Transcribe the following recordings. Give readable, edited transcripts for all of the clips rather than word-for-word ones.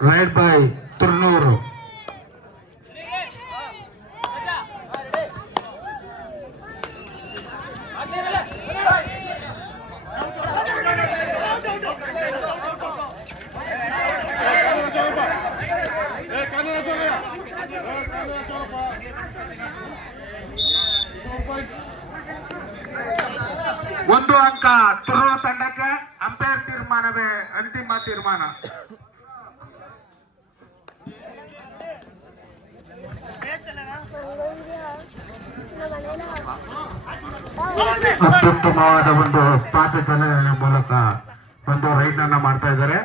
led by Turnuru. ಒಂದು ಅಂಕ ತುರು ತಂಡಕ್ಕೆ. ಅಂಪೈರ್ ತೀರ್ಮಾನವೇ ಅಂತಿಮ ತೀರ್ಮಾನ. ಅತ್ಯುತ್ತಮವಾದ ಒಂದು ಪಾದಚಲನೆ ಮೂಲಕ ಒಂದು ರೈಡ್ ಅನ್ನ ಮಾಡ್ತಾ ಇದ್ದಾರೆ.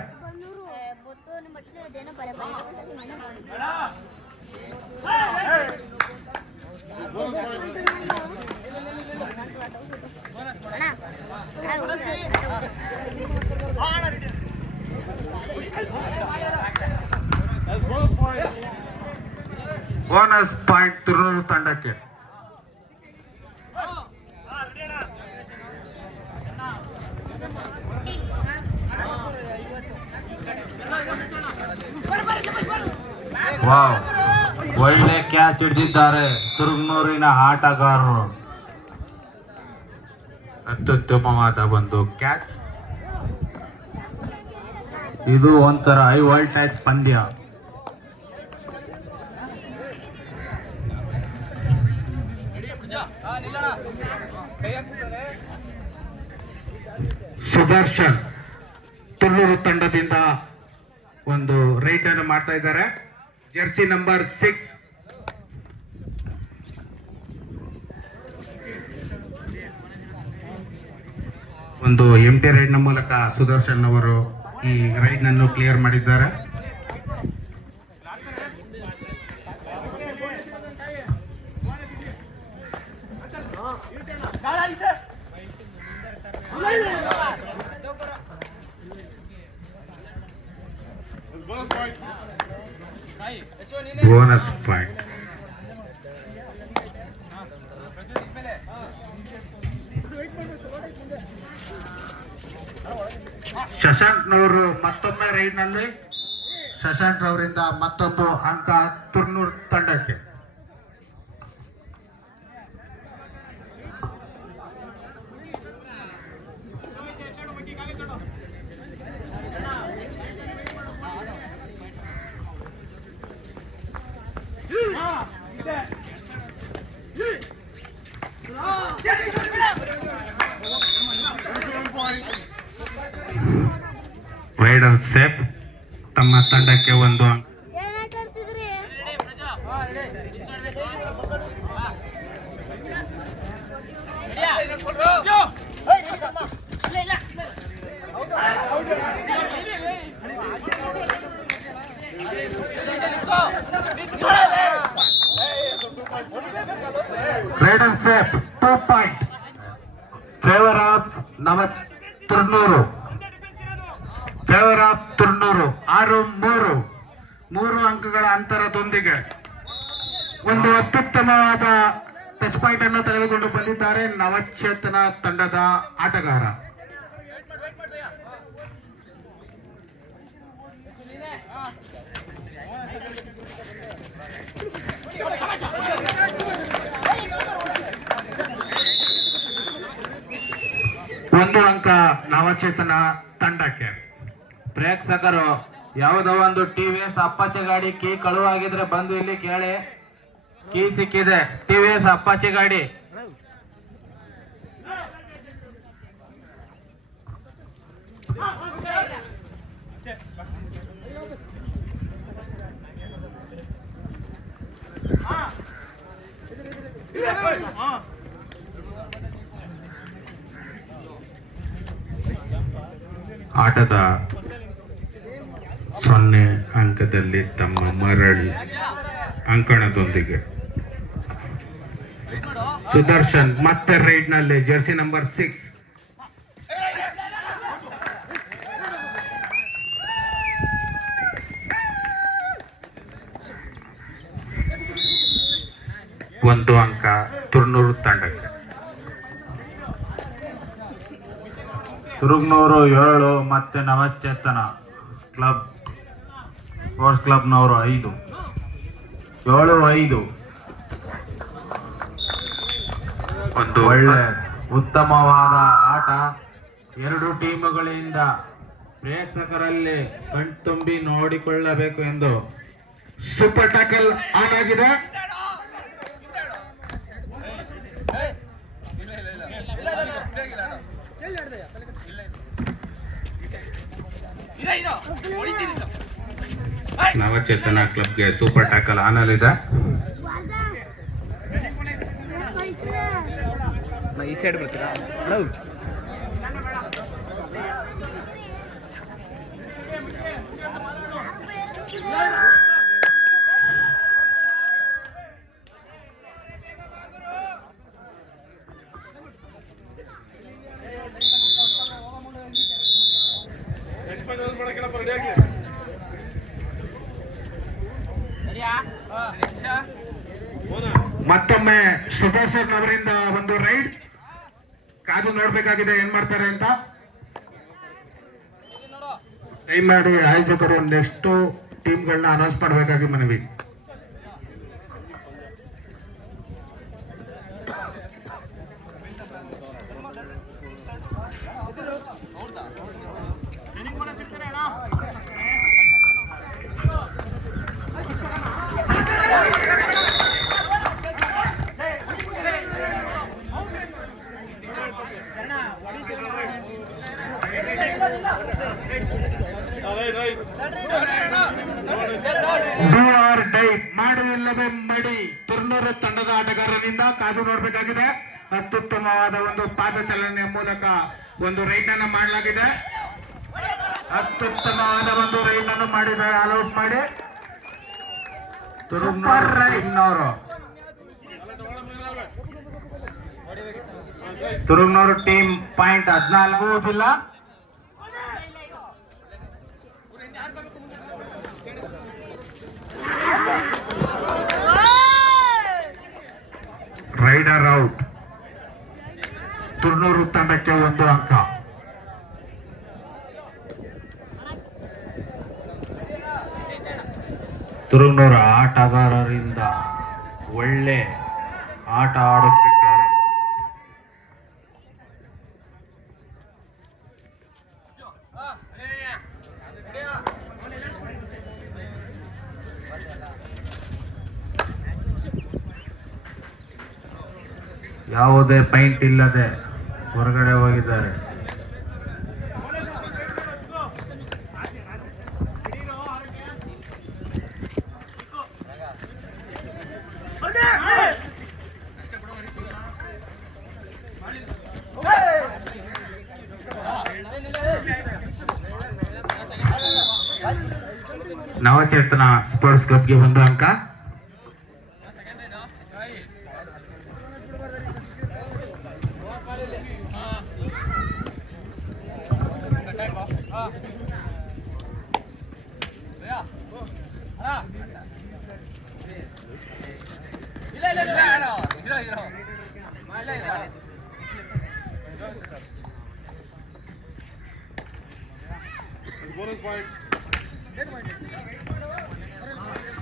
ಬೋನಸ್ ಪಾಯಿಂಟ್ ತುರು ತಂಡಕ್ಕೆ. ವಾವ್, ಒಳ್ಳೆ ಕ್ಯಾಚ್ ಹಿಡಿದಿದ್ದಾರೆ ತುರುಗ್ನೂರಿನ ಆಟಗಾರರು. ಅತ್ಯುತ್ತಮವಾದ ಒಂದು ಕ್ಯಾಚ್. ಇದು ಒಂಥರ ಹೈ ವೋಲ್ಟೇಜ್ ಪಂದ್ಯ. ಸುದರ್ಶನ್ ತುಳ್ಳೂರು ತಂಡದಿಂದ ಒಂದು ರೈಡ್ ಅನ್ನು ಮಾಡ್ತಾ ಇದ್ದಾರೆ. Jersey number 6. ಒಂದು ಎಂಟಿ ರೈಡ್ ನ ಮೂಲಕ ಸುದರ್ಶನ್ ಅವರು ಈ ರೈಡ್ ನನ್ನು ಕ್ಲಿಯರ್ ಮಾಡಿದ್ದಾರೆ. Bonus point. ಶಶಾಂಕ್ ನವರು ಮತ್ತೊಮ್ಮೆ ರೈಡ್ ನಲ್ಲಿ ಶಶಾಂಕ್ ರವರಿಂದ ಮತ್ತೊಂದು ಅಂಕ ತುರ್ನೂರ್ ತಂಡಕ್ಕೆ. ರೈಡರ್ ಸೇಫ್ ತಮ್ಮ ತಂಡಕ್ಕೆ ಒಂದು ಅಂಕ. Raider safe 2 point favour of Turnur. Favour of Turnur 6-3 ಅಂಕಗಳ ಅಂತರದೊಂದಿಗೆ ಒಂದು ಅತ್ಯುತ್ತಮವಾದ ಟಚ್ ಪಾಯಿಂಟ್ ಅನ್ನು ತೆಗೆದುಕೊಂಡು ಬಂದಿದ್ದಾರೆ ನವಚೇತನ ತಂಡದ ಆಟಗಾರ. ಒಂದು ಅಂಕ ನವಚೇತನ ತಂಡಕ್ಕೆ. ಪ್ರೇಕ್ಷಕರು, ಯಾವುದೋ ಒಂದು ಟಿವಿಎಸ್ ಅಪ್ಪಾಚಿ ಗಾಡಿ ಕೀ ಕಳುವಾಗಿದ್ರೆ ಬಂದು ಇಲ್ಲಿ ಕೇಳಿ. ಕೀ ಸಿಕ್ಕಿದೆ, ಟಿವಿಎಸ್ ಅಪ್ಪಾಚಿ ಗಾಡಿ. ಆಟದ 0 ಅಂಕದಲ್ಲಿ ತಮ್ಮ ಮರಳಿ ಅಂಕಣದೊಂದಿಗೆ ಸುದರ್ಶನ್ ಮತ್ತೆ ರೈಡ್ ನಲ್ಲಿ ಜೆರ್ಸಿ ನಂಬರ್ 6. ಒಂದು ಅಂಕ ತುರ್ನೂರು ತಂಡಕ್ಕೆ. ತುರುಗ್ನೂರು 7 ಮತ್ತೆ ನವಚೇತನ ಕ್ಲಬ್ ಸ್ಪೋರ್ಟ್ಸ್ ಕ್ಲಬ್ನವರು 5 7-5. ಒಂದು ಒಳ್ಳೆ ಉತ್ತಮವಾದ ಆಟ. ಎರಡು ಟೀಮುಗಳಿಂದ ಪ್ರೇಕ್ಷಕರಲ್ಲಿ ಕಣ್ತುಂಬಿ ನೋಡಿಕೊಳ್ಳಬೇಕು ಎಂದು ಸೂಪರ್ ಟ್ಯಾಕಲ್ ಆನ್ ಆಗಿದೆ. ನವಚೇತನ ಕ್ಲಬ್ಗೆ ಸೂಪರ್ ಟ್ಯಾಕಲ್ ಆನಲ್ಲಿದೆ. ಈ ಸೈಡ್ ಬರ್ತೀರಾ? ಮತ್ತೊಮ್ಮೆ ಸುದರ್ಶನ್ ಅವರಿಂದ ಒಂದು ರೈಡ್. ಕಾದು ನೋಡ್ಬೇಕಾಗಿದೆ ಏನ್ ಮಾಡ್ತಾರೆ ಅಂತ. ದಯಮಾಡಿ ಆಯೋಜಕರು ಒಂದೆಷ್ಟು ಟೀಮ್ಗಳನ್ನ ಅನೌನ್ಸ್ ಮಾಡಬೇಕಾಗಿ ಮನವಿ. ಡೂ ಆರ್ ಡೈ, ಮಾಡು ಇಲ್ಲವೇ ಮಡಿ. ತುರ್ನೂರು ತಂಡದ ಆಟಗಾರನಿಂದ ಕಾದು ನೋಡಬೇಕಾಗಿದೆ. ಅತ್ಯುತ್ತಮವಾದ ಒಂದು ಪಾದಚಲನೆಯ ಮೂಲಕ ಒಂದು ರೈಡ್ ಅನ್ನು ಮಾಡಲಾಗಿದೆ. ಅತ್ಯುತ್ತಮವಾದ ಒಂದು ರೈಡ್ ಅನ್ನು ಮಾಡಿದ್ದಾರೆ. ಆಲ್ಔಟ್ ಮಾಡಿ ತುರುಗ್ನೂರು team point 14 rider out. Turnur ತಂಡಕ್ಕೆ 1 ಅಂಕ. ತುರುಗ್ನೂರು ಆಟಗಾರರಿಂದ ಒಳ್ಳೆ ಆಟ ಆಡುತ್ತಿದ್ದಾರೆ. ಯಾವುದೇ ಪಾಯಿಂಟ್ ಇಲ್ಲದೆ ಹೊರಗಡೆ ಹೋಗಿದ್ದಾರೆ. ನವಚೇತನ ಸ್ಪೋರ್ಟ್ಸ್ ಕ್ಲಬ್ಗೆ 1 ಅಂಕ.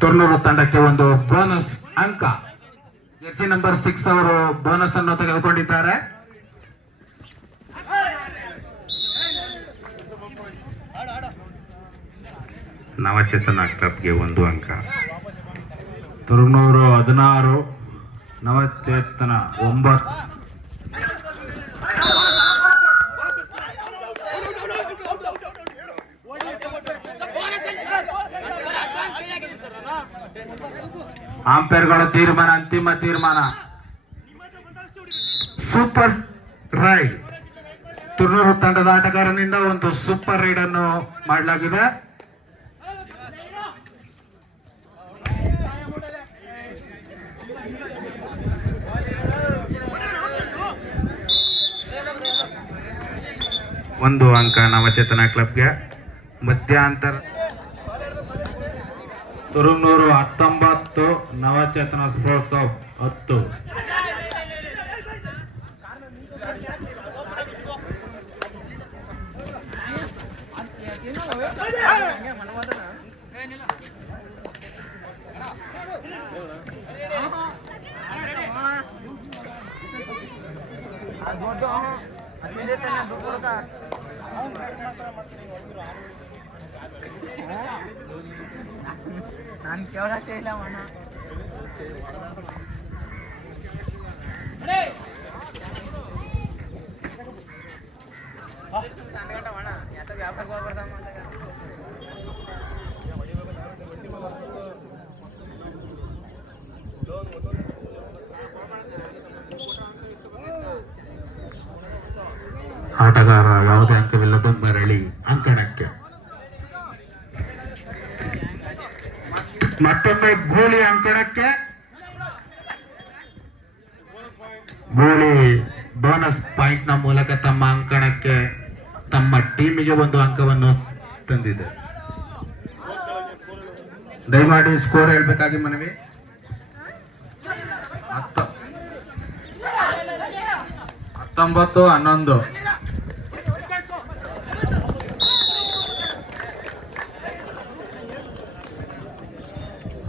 ತುರ್ನೂರು ತಂಡಕ್ಕೆ 1 ಬೋನಸ್ ಅಂಕ. ಜೆರ್ಸಿ ನಂಬರ್ 6 ಅವರು ಬೋನಸ್ ಅನ್ನು ತೆಗೆದುಕೊಂಡಿದ್ದಾರೆ. ನವಚೇತನ ಕ್ಲಬ್ಗೆ 1 ಅಂಕ. ತುರುಗ್ನೂರು 16, ನವಚೇತನ 9. ಆಂಪೇರ್ಗಳ ತೀರ್ಮಾನ ಅಂತಿಮ ತೀರ್ಮಾನ. Super ride. ತುರ್ನೂರು ತಂಡದ ಆಟಗಾರನಿಂದ ಒಂದು ಸೂಪರ್ ರೈಡ್ ಅನ್ನು ಮಾಡಲಾಗಿದೆ. ಒಂದು ಅಂಕ ನವಚೇತನ ಕ್ಲಬ್ಗೆ. ಮಧ್ಯಂತರ ತುರುಗ್ನೂರು 19, ನವಚೇತನ ಸ್ಪೋರ್ಟ್ಸ್ ಕ್ಲಬ್ 10. ನಾನು ಕೇಳಕ್ಕೆ ಇಲ್ಲ ಮನ ಆಟಗಾರ ಯಾವುದೇ ಅಂಕವಿಲ್ಲದ ಮರಳಿ ಅಂಕಣಕ್ಕೆ. ಮತ್ತೊಮ್ಮೆ ಗೋಲಿ ಅಂಕಣಕ್ಕೆ. ಗೋಲಿ ಬೋನಸ್ ಪಾಯಿಂಟ್ ನ ಮೂಲಕ ತಮ್ಮ ಅಂಕಣಕ್ಕೆ ತಮ್ಮ ಟೀಮಿಗೆ ಒಂದು ಅಂಕವನ್ನು ತಂದಿದೆ. ದಯಮಾಡಿ ಸ್ಕೋರ್ ಹೇಳ್ಬೇಕಾಗಿ ಮನವಿ. 19-11.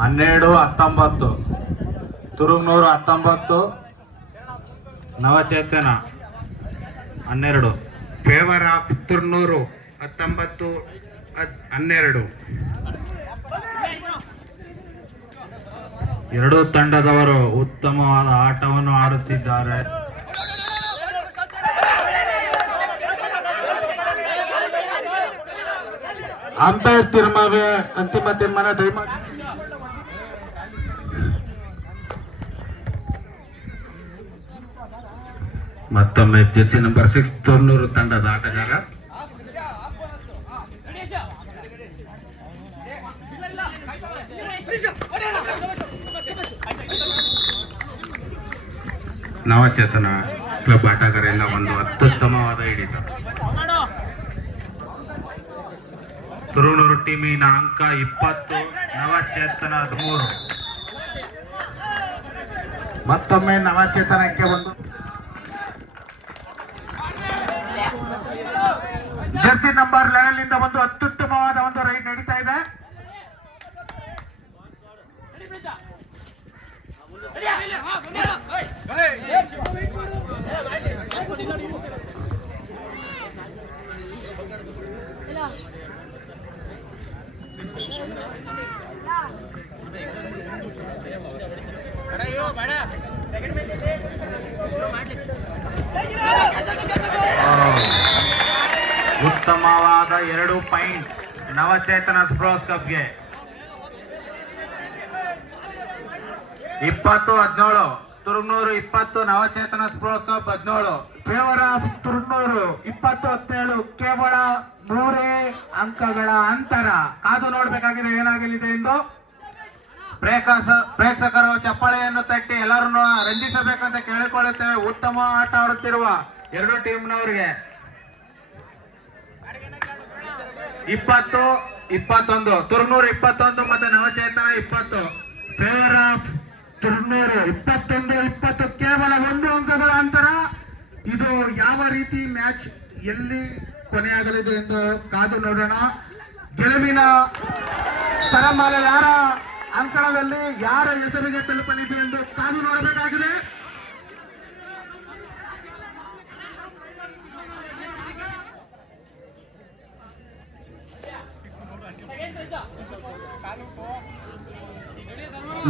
ಹನ್ನೆರಡು 19. ತುರುಗ್ನೂರು 19, ನವಚೇತನ 12. Favour of Turnur 19-12. ಎರಡೂ ತಂಡದವರು ಉತ್ತಮವಾದ ಆಟವನ್ನು ಆಡುತ್ತಿದ್ದಾರೆ. ಅಂಪೈರ್ ತೀರ್ಮಾನ, ಅಂತಿಮ ತೀರ್ಮಾನ ದಯಮಾಡಿ. ಮತ್ತೊಮ್ಮೆ ಜೆರ್ಸಿ ನಂಬರ್ 6 ತುರ್ನೂರು ತಂಡದ ಆಟಗಾರ. ನವಚೇತನ ಕ್ಲಬ್ ಆಟಗಾರ ಎಲ್ಲ ಒಂದು ಅತ್ಯುತ್ತಮವಾದ ಹಿಡಿತ. ತುರುನೂರು ಟೀಮಿನ ಅಂಕ 20, ನವಚೇತನ 13. ಮತ್ತೊಮ್ಮೆ ನವಚೇತನಕ್ಕೆ ಒಂದು ಜೆರ್ಸಿ ನಂಬರ್ 11 ಇಂದ ಒಂದು ಅತ್ಯುತ್ತಮವಾದ ಒಂದು ರೈಡ್ ನಡೀತಾ ಇದೆ. ಉತ್ತಮವಾದ 2 ಪಾಯಿಂಟ್ ನವಚೇತನ ಸ್ಪೋರ್ಟ್ಸ್ ಕ್ಲಬ್ಗೆ. 20-17. Turugnur 20, Navachetana sports club 17. Favour of Turnur 20-17. ಕೇವಲ 3 ಅಂಕಗಳ ಅಂತರ. ಕಾದು ನೋಡ್ಬೇಕಾಗಿದೆ ಏನಾಗಲಿದೆ ಎಂದು. ಪ್ರೇಕ್ಷಕರು ಚಪ್ಪಾಳೆಯನ್ನು ತಟ್ಟಿ ಎಲ್ಲರನ್ನು ರಂಜಿಸಬೇಕಂತ ಕೇಳಿಕೊಳ್ಳುತ್ತೇವೆ. ಉತ್ತಮ ಆಟ ಆಡುತ್ತಿರುವ ಎರಡು ಟೀಮ್ನವರಿಗೆ. 20-21. ತುರುನೂರು 21 ಮತ್ತು ನವಚೇತನ 20. Favour of Turnur 21-20. ಕೇವಲ 1 ಅಂಕಗಳ ಅಂತರ. ಇದು ಯಾವ ರೀತಿ ಮ್ಯಾಚ್ ಎಲ್ಲಿ ಕೊನೆಯಾಗಲಿದೆ ಎಂದು ಕಾದು ನೋಡೋಣ. ಗೆಲುವಿನ ಸರಮಾಲೆ ಯಾರ ಅಂಕಣದಲ್ಲಿ ಯಾರ ಹೆಸರಿಗೆ ತಲುಪಲಿದೆ ಎಂದು ಕಾದು ನೋಡಬೇಕಾಗಿದೆ.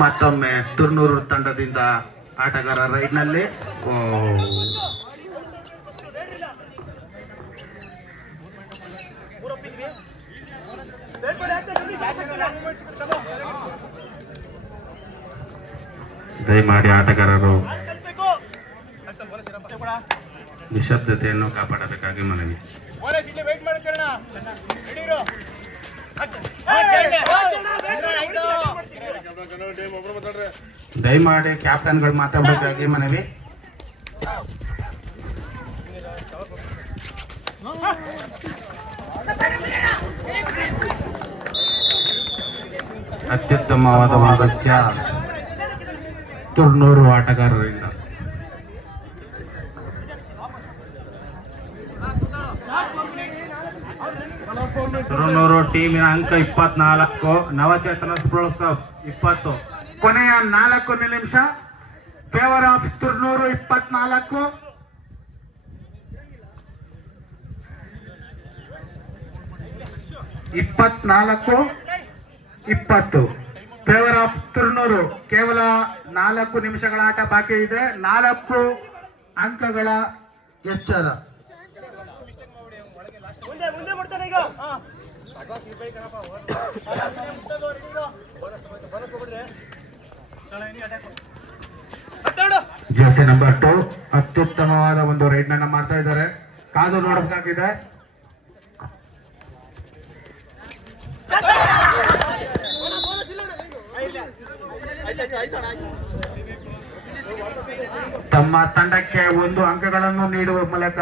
ಮತ್ತೊಮ್ಮೆ ತುರ್ನೂರು ತಂಡದಿಂದ ಆಟಗಾರ ರೈಡ್ನಲ್ಲಿ ದಯಮಾಡಿ ಆಟಗಾರರು ನಿಶಬ್ದತೆಯನ್ನು ಕಾಪಾಡಬೇಕಾಗಿ ಮನವಿ. ದಯಮಾಡಿ ಕ್ಯಾಪ್ಟನ್ಗಳು ಮಾತಾಡಬೇಕಾಗಿ ಮನವಿ. ಅತ್ಯುತ್ತಮವಾದ ಒಂದು ಕ್ಯಾಚ್ ತುರ್ನೂರು ಆಟಗಾರರಿಂದ. ತುರುನೂರು ಟೀಮಿನ ಅಂಕ 24, ನವಚೇತನ ಸ್ಪೋರ್ಟ್ಸ್ ಕ್ಲಬ್ 20. ಕೊನೆಯ 4 ನಿಮಿಷ. Favour of Turnur 24, of of ತುರ್ನೂರು. ಕೇವಲ 4 ನಿಮಿಷಗಳ ಆಟ ಬಾಕಿ ಇದೆ. 4 ಅಂಕಗಳ ಎಚ್ಚರ. ಜರ್ಸಿ ನಂಬರ್ 2 ಅತ್ಯುತ್ತಮವಾದ ಒಂದು ರೈಡ್ ಅನ್ನ ಮಾಡ್ತಾ ಇದ್ದಾರೆ. ಕಾದು ನೋಡಬೇಕಾಗಿದೆ. ತಮ್ಮ ತಂಡಕ್ಕೆ 1 ಅಂಕಗಳನ್ನು ನೀಡುವ ಮೂಲಕ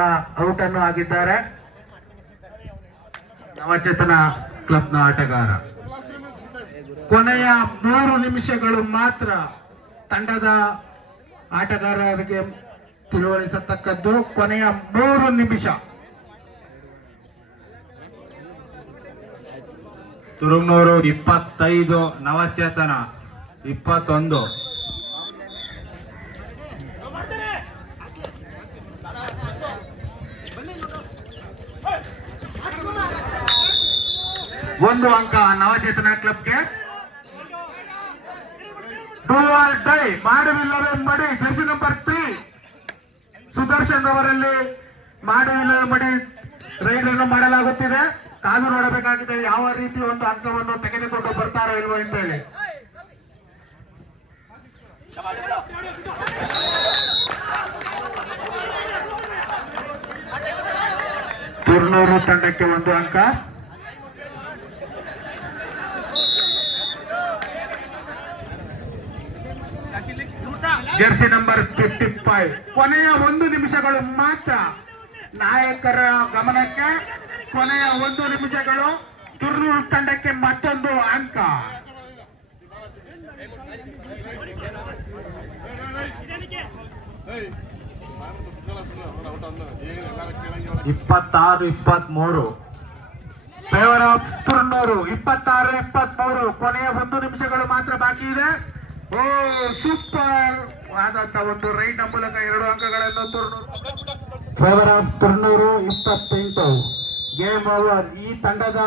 ಔಟ್ ಅನ್ನು ಆಗಿದ್ದಾರೆ ನವಚೇತನ ಕ್ಲಬ್ನ ಆಟಗಾರ. ಕೊನೆಯ 3 ನಿಮಿಷಗಳು ಮಾತ್ರ ತಂಡದ ಆಟಗಾರರಿಗೆ ತಿಳುವಳಿಸತಕ್ಕದ್ದು. ಕೊನೆಯ 3 ನಿಮಿಷ. ತುರುನೂರು 25, ನವಚೇತನ 21. ಒಂದು ಅಂಕ ನವಚೇತನ ಕ್ಲಬ್ಗೆ. ಡೂ ಆರ್ ಡೈ, ಮಾಡುವಿಲ್ಲವೇ ಮಡಿ. ಜರ್ಸಿ ನಂಬರ್ 3 ಸುದರ್ಶನ್ ಅವರಲ್ಲಿ ಮಾಡುವಿಲ್ಲವೇ ಮಡಿ ರೈಡ್ ಅನ್ನು ಮಾಡಲಾಗುತ್ತಿದೆ. ಕಾದು ನೋಡಬೇಕಾಗಿದೆ ಯಾವ ರೀತಿ ಒಂದು ಅಂಕವನ್ನು ತೆಗೆದುಕೊಂಡು ಬರ್ತಾರೋ ಇಲ್ವೋ ಅಂತ ಹೇಳಿ. ತುರ್ನೂರು ತಂಡಕ್ಕೆ 1 ಅಂಕ. Jersey number 55. ಕೊನೆಯ 1 ನಿಮಿಷಗಳು ಮಾತ್ರ ನಾಯಕರ ಗಮನಕ್ಕೆ. ಕೊನೆಯ 1 ನಿಮಿಷಗಳು. ತುರ್ನೂರು ತಂಡಕ್ಕೆ ಮತ್ತೊಂದು ಅಂಕ. 26-23. Favour of Turnur 26-23. ಕೊನೆಯ 1 ನಿಮಿಷಗಳು ಮಾತ್ರ ಬಾಕಿ ಇದೆ. ಓ ಸೂಪರ್ ಆದಂತ ಒಂದು ರೈಡ್ ಮೂಲಕ 2 ಅಂಕಗಳನ್ನು Turnur. Favour of Turnur 28. Game over. ಈ ತಂಡದ